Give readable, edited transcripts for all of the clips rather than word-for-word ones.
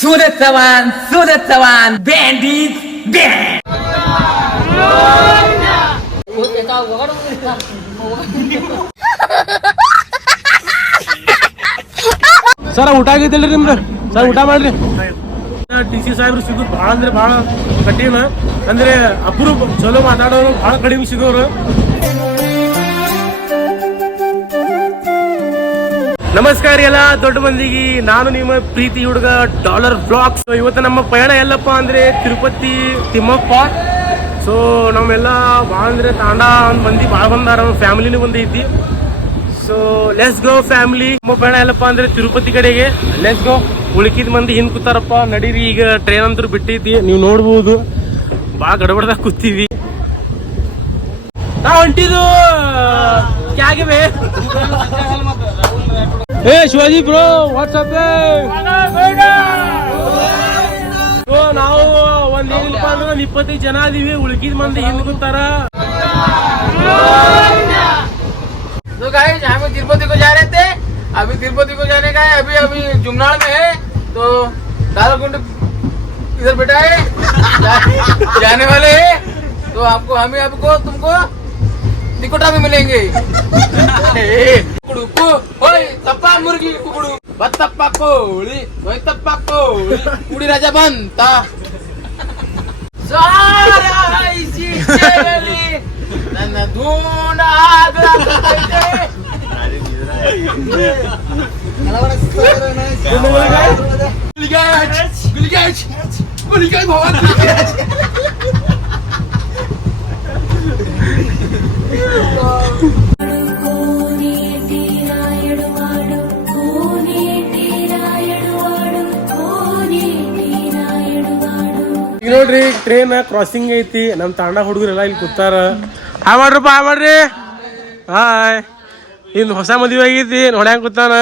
Suraj Chavan बँडीज band sir ಊಟ ಆಗೈತಿಲ್ರಿ ನಿಮ್ದು sir ಊಟ ಮಾಡ್ರಿ ಟಿ.ಸಿ. ಸಾಹೇಬ್ರು ಸಿಗೋದು ಭಾಳ ಅಂದ್ರೆ ಭಾಳ ಕಠಿಣ ಅಂದ್ರೆ ಅಪರೂಪ ಚಲೋ ಮಾತಾಡೋರು ಭಾಳ ಕಡಿಮೆ ಸಿಗೋರು. ನಮಸ್ಕಾರ ಎಲ್ಲ ದೊಡ್ಡ ಮಂದಿಗೆ, ನಾನು ನಿಮ್ಮ ಪ್ರೀತಿ ಹುಡುಗ ಡಾಲರ್ ಬ್ಲಾಗ್ಸ್. ಇವತ್ತು ನಮ್ಮ ಪಯಣ ಎಲ್ಲಪ್ಪ ಅಂದ್ರೆ ತಿರುಪತಿ ತಿಮ್ಮಪ್ಪ. ಸೊ ನಾವೆಲ್ಲ ಭಾಳ ಅಂದ್ರೆ ತಾಂಡ ಒಂದು ಮಂದಿ ಭಾಳ ಬಂದಾರ, ಫ್ಯಾಮಿಲಿನೂ ಬಂದೈತಿ. So let's go family. ನಮ್ಮ ಪಯಣ ಎಲ್ಲಪ್ಪ ಅಂದ್ರೆ ತಿರುಪತಿ ಕಡೆಗೆ, ಲೆಟ್ಸ್ ಗೋ. ಉಳ್ಕಿದ ಮಂದಿ ಹಿಂದ್ ಕೂತಾರಪ್ಪ, ನಡೀರಿ. ಈಗ ಟ್ರೈನ್ ಅಂತೂ ಬಿಟ್ಟೈತಿ, ನೀವು ನೋಡ್ಬೋದು. ಭಾಳ ಗಡಬಡ್ದಾಗ ಕೂತೀವಿ ನಾವು. ಹೊಂಟಿದು ಕ್ಯಾಗಿವೆ. ಏ ಶಿವಾಜಿ ಬ್ರೋ, ವಾಟ್ಸಪ್. ನಾವು ಒಂದ್ ಏನಿಲ್ಲಪ್ಪ ಅಂದ್ರೆ 25 ಜನ ಅದೀವಿ, ಉಳ್ಕಿದ ಮಂದಿ ಹಿಂದ್ ಕೂತಾರ. तो गाइस हम तिरुपति को जा रहे थे, अभी तिरुपति को जाने का है. अभी जुमनाड़ में है, तो दालाकुंड इधर बैठा है. जाने वाले हैं, तो आपको तुमको टिकोटा भी मिलेंगे. तप्पा मुर्गी कुकुड़ू बत्तप्प कोಳಿ ಒಯ್ತಪ್ಪ ಕೋಳಿ ಕುಡಿ ರಾಜ ಬಂತ ಸಾರಾಯಿಸಿ ಚೆಲ್ಲಿ ನನ್ನ ಧೂಣ ಆಗಲೈತೆ. ಈಗ ನೋಡ್ರಿ ಟ್ರೈನ್ ಕ್ರಾಸಿಂಗ್ ಐತಿ, ನಮ್ ತಾಂಡ ಹುಡುಗರೆಲ್ಲ ಇಲ್ಲಿ ಕೂತಾರ. ಹಾಯ್ ಮಾಡ್ರಪ್ಪ, ಹಾಯ್ ಮಾಡ್ರಿ. ಹಾಯ್. ಇನ್ ಹೊಸ ಮದುವೆ ಆಗೈತಿ, ನೋಡ್ಯಾಂಗ ಕೂತಾನ.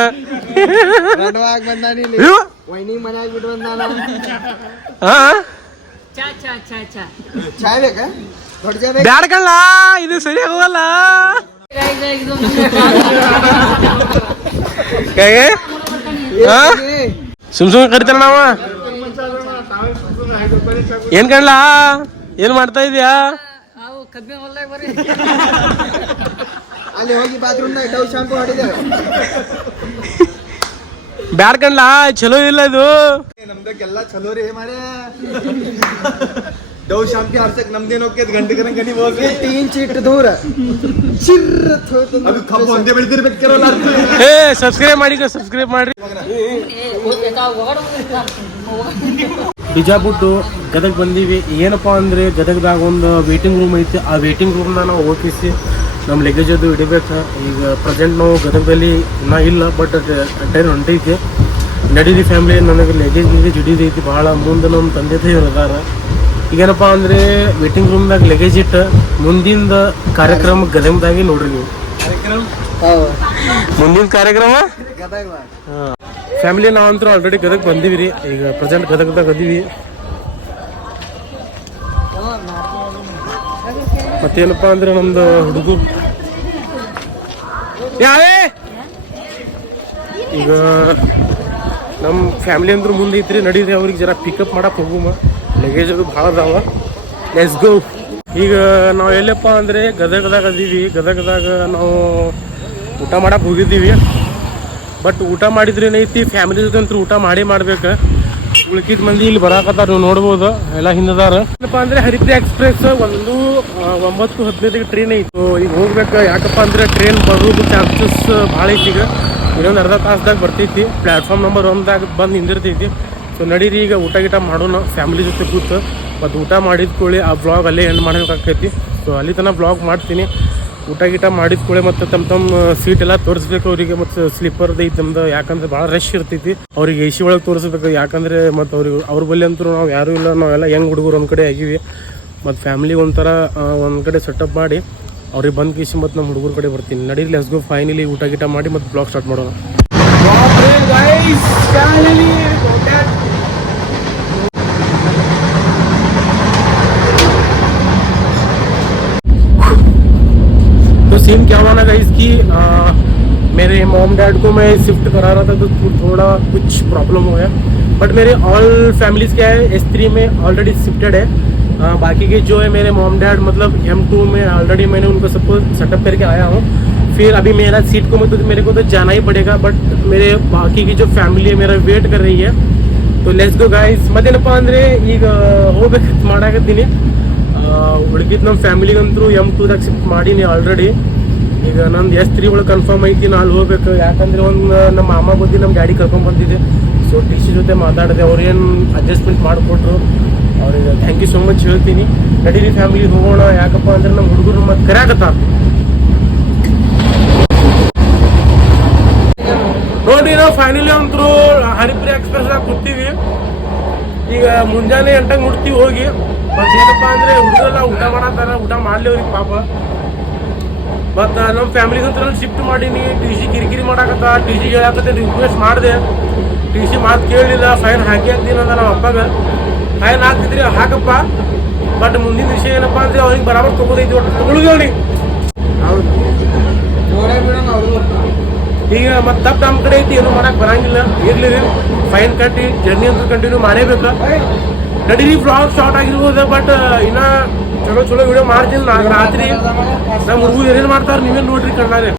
ಬ್ಯಾಡ ಕಳ್ಳ, ಇದು ಸರಿ ಹೋಗಲ್ಲ. ಸುಮ್ ಕರಿತಾರ ನಾವ. ಏನ್ ಕಣ್ಲ, ಏನ್ ಮಾಡ್ತಾ ಇದೀಯಾ? ಅಲ್ಲಿ ಹೋಗಿ ಬಾತ್ರೂಮ್ ಡವ್ ಶಾಂಪು ಹೊಡಿದೇವೆ. ಬ್ಯಾಡ್ ಕಣ್ಲ, ಚಲೋ ಇಲ್ಲ ಇದು. ನಮ್ದಕ್ಕೆಲ್ಲ ಚಲೋ ರೀ ಮಾರೇ. ಡವ್ ಶಾಂಪಿ ಹರ್ಸಕ್ ನಮ್ದೇನ್ ಹೋಗ್ತದ, ಗಂಟೆ ಗಣಿ ಹೋಗಿ 3 ಚೀಟ್ ದೂರ ಅದು ಕಬ್ಬು ಒಂದೇ ಬೆಳೆದಿರ್ಬೇಕಲ್ಲ. ಏ ಸಬ್ಸ್ಕ್ರೈಬ್ ಮಾಡಿ, ಸಬ್ಸ್ಕ್ರೈಬ್ ಮಾಡ್ರಿ. ಬಿಜಾಪುಟ್ಟು ಗದಗ್ ಬಂದೀವಿ. ಏನಪ್ಪಾ ಅಂದ್ರೆ ಗದಗದಾಗ ಒಂದು ವೇಟಿಂಗ್ ರೂಮ್ ಐತಿ. ಆ ವೇಟಿಂಗ್ ರೂಮ್ನ ನಾವು ಓದಿಸಿ ನಮ್ಮ ಲಗೇಜ್ ಅದು ಹಿಡಿಬೇಕು. ಈಗ ಪ್ರೆಸೆಂಟ್ ನಾವು ಗದಗದಲ್ಲಿ ಇನ್ನೂ ಇಲ್ಲ, ಬಟ್ ಟ್ರೈನ್ ಹೊಂಟೈತಿ. ನಡೀದಿ ಫ್ಯಾಮಿಲಿ, ನನಗೆ ಲಗೇಜ್ ಹಿಡಿದೈತಿ ಭಾಳ. ಮುಂದೆ ನಮ್ಮ ತಂದೆ ತಾಯಿ ಅದಾರ. ಈಗೇನಪ್ಪ ಅಂದರೆ ವೇಟಿಂಗ್ ರೂಮ್ದಾಗ ಲಗೇಜ್ ಇಟ್ಟು ಮುಂದಿನ ಕಾರ್ಯಕ್ರಮ ಗದಗದಾಗಿ ನೋಡ್ರಿ ನೀವು. ಮುಂದಿನ ಕಾರ್ಯಕ್ರಮ ಹಾಂ ಫ್ಯಾಮಿಲಿ. ನಾವಂತೂ ಆಲ್ರೆಡಿ ಗದಗ ಬಂದೀವಿ ರೀ. ಈಗ ಪ್ರೆಸೆಂಟ್ ಗದಗದಾಗ ಅದೀವಿ. ಮತ್ತೇನಪ್ಪ ಅಂದ್ರೆ ನಮ್ದು ಹುಡುಗರು ಯಾವೇ ಈಗ ನಮ್ಮ ಫ್ಯಾಮಿಲಿ ಅಂದ್ರೆ ಮುಂದೆ ಐತ್ರಿ. ನಡೀರಿ ಅವ್ರಿಗೆ ಜರ ಪಿಕಪ್ ಮಾಡಕ್ಕೆ ಹೋಗುಮ. ಲಗೇಜ್ ಅದು ಭಾಳ ಅದಾವ. Let's go. ಈಗ ನಾವು ಎಲ್ಲಪ್ಪ ಅಂದರೆ ಗದಗದಾಗ ಅದೀವಿ. ಗದಗದಾಗ ನಾವು ಊಟ ಮಾಡಕ್ಕೆ ಹೋಗಿದ್ದೀವಿ. ಬಟ್ ಊಟ ಮಾಡಿದ್ರೆ ಏನೈತಿ, ಫ್ಯಾಮಿಲಿ ಜೊತೆ ಅಂತೂ ಊಟ ಮಾಡ್ಬೇಕು. ಉಳ್ಕಿದ ಮಂದಿ ಇಲ್ಲಿ ಬರಾಕತ್ತಾರ, ನೀವು ನೋಡ್ಬೋದು. ಎಲ್ಲ ಹಿಂದದಾರ. ಏನಪ್ಪ ಅಂದರೆ ಹರಿದ್ರಾ ಎಕ್ಸ್ಪ್ರೆಸ್ 9:15 ಟ್ರೈನ್ ಐತಿ. ಈಗ ಹೋಗ್ಬೇಕು. ಯಾಕಪ್ಪ ಅಂದರೆ ಟ್ರೈನ್ ಬರೋದು ಚಾನ್ಸಸ್ ಭಾಳ ಐತಿ. ಈಗ ಇನ್ನೊಂದು ಅರ್ಧ ತಾಸ್ದಾಗ ಬರ್ತೈತಿ. ಪ್ಲ್ಯಾಟ್ಫಾರ್ಮ್ ನಂಬರ್ 1ದಾಗ ಬಂದು ನಿಂದಿರ್ತೈತಿ. ಸೊ ನಡೀರಿ, ಈಗ ಊಟ ಗೀಟ ಮಾಡೋಣ ಫ್ಯಾಮಿಲಿ ಜೊತೆ ಕೂತು. ಮತ್ತು ಊಟ ಮಾಡಿದ್ಕೊಳ್ಳಿ ಆ ವ್ಲಾಗ್ ಅಲ್ಲೇ ಎಂಡ್ ಮಾಡಬೇಕಾಕೈತಿ. ಸೊ ಅಲ್ಲಿ ತನಕ ವ್ಲಾಗ್ ಮಾಡ್ತೀನಿ. ಊಟ ಗೀಟ ಮಾಡಿದ್ಕೊಳ್ಳಿ ಮತ್ತು ತಮ್ಮ ಸೀಟ್ ಎಲ್ಲ ತೋರಿಸ್ಬೇಕು ಅವರಿಗೆ. ಮತ್ತು ಸ್ಲೀಪರ್ದು ಐತಿ ನಮ್ದು, ಯಾಕಂದ್ರೆ ಭಾಳ ರಶ್ ಇರ್ತೈತಿ. ಅವ್ರಿಗೆ AC ಒಳಗೆ ತೋರಿಸ್ಬೇಕು. ಯಾಕಂದರೆ ಮತ್ತು ಅವ್ರ ಬಳಿ ಅಂತೂ ನಾವು ಯಾರೂ ಇಲ್ಲ, ನಾವೆಲ್ಲ ಹೆಂಗೆ ಹುಡುಗರು ಒಂದು ಕಡೆ ಆಗಿವಿ. ಮತ್ತು ಫ್ಯಾಮಿಲಿ ಒಂಥರ ಒಂದು ಕಡೆ ಸೆಟಪ್ ಮಾಡಿ ಅವ್ರಿಗೆ ಬಂದು ಕೀಸಿ ಮತ್ತು ನಮ್ಮ ಹುಡುಗರ ಕಡೆ ಬರ್ತೀನಿ. ನಡೀರಿ, ಲೆಟ್ಸ್ ಗೋ. ಫೈನಲಿ ಊಟ ಗೀಟ ಮಾಡಿ ಮತ್ತು ಬ್ಲಾಗ್ ಸ್ಟಾರ್ಟ್ ಮಾಡೋಣ. तो सीन क्या हुआ ना गाइस कि मेरे मॉम डैड को मैं शिफ्ट करा रहा था तो थोड़ा कुछ प्रॉब्लम हो गया, बट मेरे ऑल फैमिलीज क्या है S3 में ऑलरेडी शिफ्टेड है। बाकी के जो है मेरे मॉम डैड मतलब M2 में ऑलरेडी मैंने उनको सबको सेटअप करके आया हूँ। फिर अभी मेरा सीट को मेरे को तो जाना ही पड़ेगा, बट मेरे बाकी की जो फैमिली है मेरा वेट कर रही है। तो ಲೆಟ್ಸ್ ಗೋ ಗೈಸ್. ಮತ್ತೇನಪ್ಪ ಅಂದರೆ ಈಗ ಹೋಗ್ಬೇಕಂತ ಮಾಡಾಕತ್ತೀನಿ. ಉಳ್ಕಿದ್ದು ನಮ್ಮ ಫ್ಯಾಮಿಲಿಗಂತೂ M2ದಾಗ ಶಿಫ್ಟ್ ಮಾಡೀನಿ ಆಲ್ರೆಡಿ. ಈಗ ನಂದು S3 ಒಳಗೆ ಕನ್ಫರ್ಮ್ ಐತಿ, ನಾನು ಹೋಗ್ಬೇಕು. ಯಾಕಂದರೆ ಒಂದು ನಮ್ಮ ಮಾಮ ಬುದ್ಧಿ ನಮ್ಮ ಗಾಡಿ ಕರ್ಕೊಂಡು ಬಂದಿದ್ದೆ. ಸೊ TC ಜೊತೆ ಮಾತಾಡಿದೆ, ಅವ್ರೇನು ಅಡ್ಜಸ್ಟ್ಮೆಂಟ್ ಮಾಡಿಕೊಟ್ರು. ಅವ್ರಿಗೆ ಥ್ಯಾಂಕ್ ಯು ಸೋ ಮಚ್ ಹೇಳ್ತೀನಿ. ನಡೀರಿ ಫ್ಯಾಮಿಲಿ ಹೋಗೋಣ, ಯಾಕಪ್ಪ ಅಂದ್ರೆ ನಮ್ಮ ಹುಡುಗರು ಮತ್ತೆ ಕರ್ಯಾಕತ್ತಾರ ನೋಡಿ. ನಾವು ಫೈನಲಿ ಅಂತರೂ ಹರಿಪುರ ಎಕ್ಸ್ಪ್ರೆಸ್ನಾಗ ಕೂತೀವಿ. ಈಗ ಮುಂಜಾನೆ 8ಕ್ಕೆ ಮುಟ್ತೀವಿ ಹೋಗಿ. ಮತ್ತು ಏನಪ್ಪ ಅಂದರೆ ಹುಡುಗರೆಲ್ಲ ಊಟ ಮಾಡತ್ತಾರ, ಊಟ ಮಾಡಲಿ ಅವ್ರಿಗೆ ಪಾಪ. ಮತ್ತು ನಮ್ಮ ಫ್ಯಾಮಿಲಿಗಂತೂ ಶಿಫ್ಟ್ ಮಾಡೀನಿ. TC ಕಿರಿಕಿರಿ ಮಾಡಾಕತ್ತ, TC ಹೇಳಾಕತ್ತೆ, ರಿಕ್ವೆಸ್ಟ್ ಮಾಡಿದೆ. TC ಮಾತು ಕೇಳಲಿಲ್ಲ, ಫೈನ್ ಹಾಕಿ ಹಾಕ್ತೀನಿ ಅಂದ ನಮ್ಮ ಅಪ್ಪಾಗ. ಫೈನ್ ಹಾಕ್ತಿದ್ರಿ ಹಾಕಪ್ಪ, ಬಟ್ ಮುಂದಿನ ವಿಷಯ ಏನಪ್ಪ ಅಂದರೆ ಅವ್ರಿಗೆ ಬರಾಬರ್ ತೊಗೋದೈತಿ, ಒಟ್ಟು ತೊಗೊಳುದು ಅವ್ರಿಗೆ. ಹೌದು, ಈಗ ಮತ್ತೆ ತಪ್ಪು ನಮ್ಮ ಕಡೆ ಐತಿ, ಏನು ಮಾಡಕ್ಕೆ ಬರಂಗಿಲ್ಲ. ಇರ್ಲಿ ರೀ, ಫೈನ್ ಕಟ್ಟಿ ಜರ್ನಿ ಅಂತೂ ಕಂಟಿನ್ಯೂ ಮಾಡೇಬೇಕು. ನಡೀರಿ, ವ್ಲಾಗ್ ಶಾರ್ಟ್ ಆಗಿರ್ಬೋದು, ಬಟ್ ಇನ್ನೂ ಚಲೋ ಚಲೋ ವಿಡಿಯೋ ಮಾಡ್ತೀನಿ. ರಾತ್ರಿ ನಮ್ಮ ಹುಡುಗರು ಏನೇನು ಮಾಡ್ತಾರೆ ನೀವೇನು ನೋಡ್ರಿ ಕಣ್ಣಾರೆ.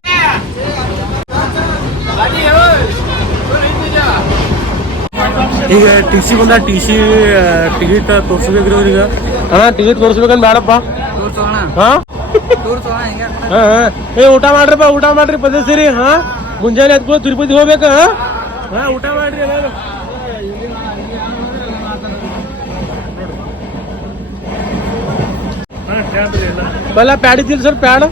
ಈಗ TC ಬಂದ, TC ಟಿಕೆಟ್ ತೋರಿಸ್ಬೇಕ್ರಿ ಅವ್ರಿಗೆ. ಟಿಕೆಟ್ ತೋರಿಸ್ಬೇಕಂತ ಬೇಡಪ್ಪ. ಹಾಂ ಊಟ ಮಾಡ್ರಪ್ಪ, ಊಟ ಮಾಡ್ರಿ ಪದೇ ಸೇರಿ. ಮುಂಜಾನೆ ಎತ್ಕೊಳ್ಳೋ ತಿರುಪತಿ ಹೋಗ್ಬೇಕಾ? ಊಟ ಮಾಡ್ರಿ ಎಲ್ಲ. ಪಲ್ಲ ಪ್ಯಾಡ್ ಇದ್ದಿಲ್ಲ ಸರ್, ಪ್ಯಾಡ್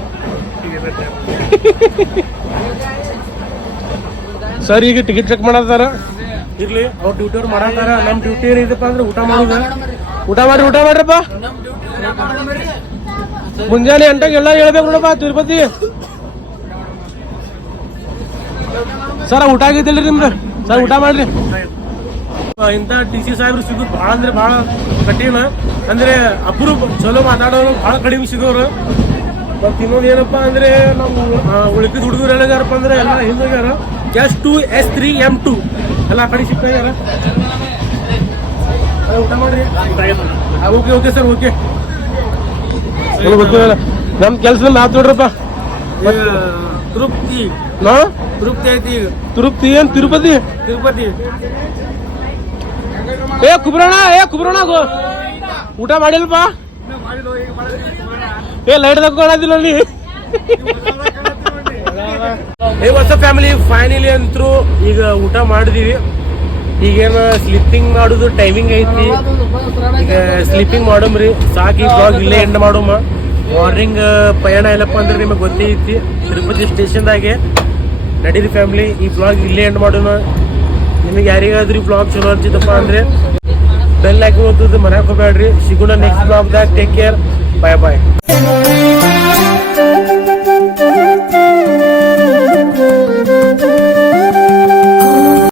ಸರ್. ಈಗ ಟಿಕೆಟ್ ಚೆಕ್ ಮಾಡತ್ತಾರ, ಇರ್ಲಿ ಅವ್ರ ಡ್ಯೂಟಿ ಅವ್ರು ಮಾಡತ್ತಾರ. ನಮ್ಮ ಡ್ಯೂಟಿ ಏನಿದೆಪ್ಪ ಅಂದ್ರೆ ಊಟ ಮಾಡೋದು. ಊಟ ಮಾಡ್ರಪ್ಪ. ಮುಂಜಾನೆ 8ಕ್ಕೆ ಎಲ್ಲ ಹೇಳ್ಬೇಕು ನೋಡಪ್ಪ ತಿರುಪತಿ. ಸರ್ ಊಟ ಆಗೈತಿಲ್ರಿ ನಿಮ್ದು? ಸರ್ ಊಟ ಮಾಡ್ರಿ. ಇಂಥ TC ಸಾಹೇಬ್ರು ಸಿಗೋದು ಭಾಳ ಅಂದ್ರೆ ಭಾಳ ಕಠಿಣ. ಅಂದರೆ ಅಪರೂಪ, ಚಲೋ ಮಾತಾಡೋರು ಭಾಳ ಕಡಿಮೆ ಸಿಗೋರು. ಮತ್ತು ಇನ್ನೊಂದು ಏನಪ್ಪ ಅಂದರೆ ನಾವು ಉಳಿಕಿದ ಹುಡುಗರು ಎಲ್ಲಾರಪ್ಪ ಅಂದ್ರೆ ಎಲ್ಲ ಹಿಂದೋಗ್ಯಾರ. S2 S3 M2 ಎಲ್ಲ ಕಡೆ ಸಿಗ್ತಾರ. ಊಟ ಮಾಡ್ರಿ. Okay sir, okay. ಗೊತ್ತಿಲ್ಲ ನಮ್ಮ ಕೆಲಸ ಮಾತು ನೋಡ್ರಪ್ಪ. ತೃಪ್ತಿ ಐತಿ. ಈಗ ತೃಪ್ತಿ ಏನು? ತಿರುಪತಿ ಕುಬ್ರಣ ಊಟ ಮಾಡಿಲ್ಪ. ಲೈಟ್ ತಗೊಳದಿಲ್ಲ ಅಲ್ಲಿ. ಹೊಸ ಫ್ಯಾಮಿಲಿ ಫೈನಲಿ ಅಂತರೂ ಈಗ ಊಟ ಮಾಡಿದೀವಿ. ಈಗೇನು ಸ್ಲೀಪಿಂಗ್ ಮಾಡೋದು ಟೈಮಿಂಗ್ ಐತಿ. ಈಗ ಸ್ಲೀಪಿಂಗ್ ಮಾಡಮ್ರಿ, ಸಾಕಿ ಬ್ಲಾಗ್ ಇಲ್ಲೇ ಎಂಡ್ ಮಾಡೋಮ. ಮಾರ್ನಿಂಗ್ ಪಯಣ ಎಲ್ಲಪ್ಪ ಅಂದ್ರೆ ನಿಮಗೆ ಗೊತ್ತೇ ಐತಿ, ತಿರುಪತಿ ಸ್ಟೇಷನ್ದಾಗೆ. ನಡೀರಿ ಫ್ಯಾಮಿಲಿ, ಈ ಬ್ಲಾಗ್ ಇಲ್ಲೇ ಎಂಡ್ ಮಾಡೋಣ. ನಿಮಗೆ ಯಾರಿಗಾದ್ರೂ ಈ ಬ್ಲಾಗ್ ಚಲೋ ಅನ್ಸಿದಪ್ಪ ಅಂದ್ರೆ ಬೆಲ್ ಹಾಕಿ ಓದೋದು ಮರ್ಯಾಕ್ ಹೋಗ್ಬೇಡ್ರಿ. ಸಿಗೋಣ ನೆಕ್ಸ್ಟ್ ಬ್ಲಾಗ್ದಾಗ. ಟೇಕ್ ಕೇರ್, ಬಾಯ್.